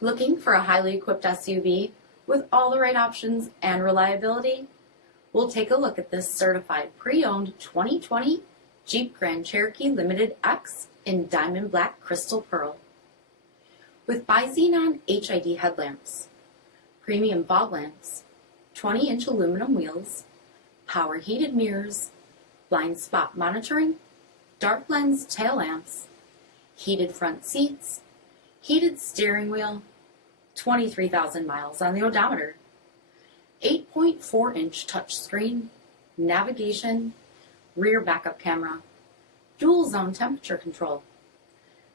Looking for a highly equipped SUV with all the right options and reliability? We'll take a look at this certified pre-owned 2020 Jeep Grand Cherokee Limited X in Diamond Black Crystal Pearl. With BI-XENON HID headlamps, premium fog lamps, 20-inch aluminum wheels, power heated mirrors, blind spot monitoring, dark lens tail lamps, heated front seats, heated steering wheel, 23,000 miles on the odometer, 8.4-inch touchscreen, navigation, rear backup camera, dual zone temperature control,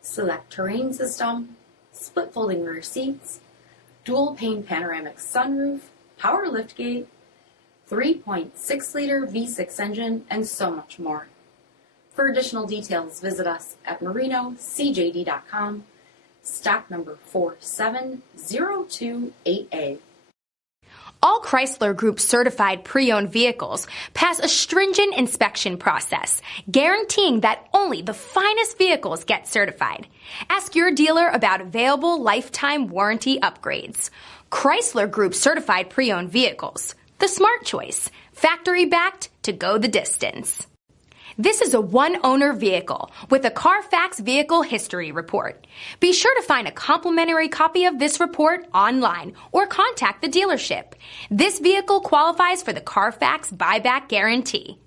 SELEC-TERRAIN system, split folding rear seats, dual pane panoramic sunroof, power liftgate, 3.6-liter V6 engine, and so much more. For additional details, visit us at marinocjd.com, stock number 47028A. All Chrysler Group certified pre-owned vehicles pass a stringent inspection process, guaranteeing that only the finest vehicles get certified. Ask your dealer about available lifetime warranty upgrades. Chrysler Group certified pre-owned vehicles, the smart choice, factory backed to go the distance. This is a one-owner vehicle with a CARFAX vehicle history report. Be sure to find a complimentary copy of this report online or contact the dealership. This vehicle qualifies for the CARFAX buyback guarantee.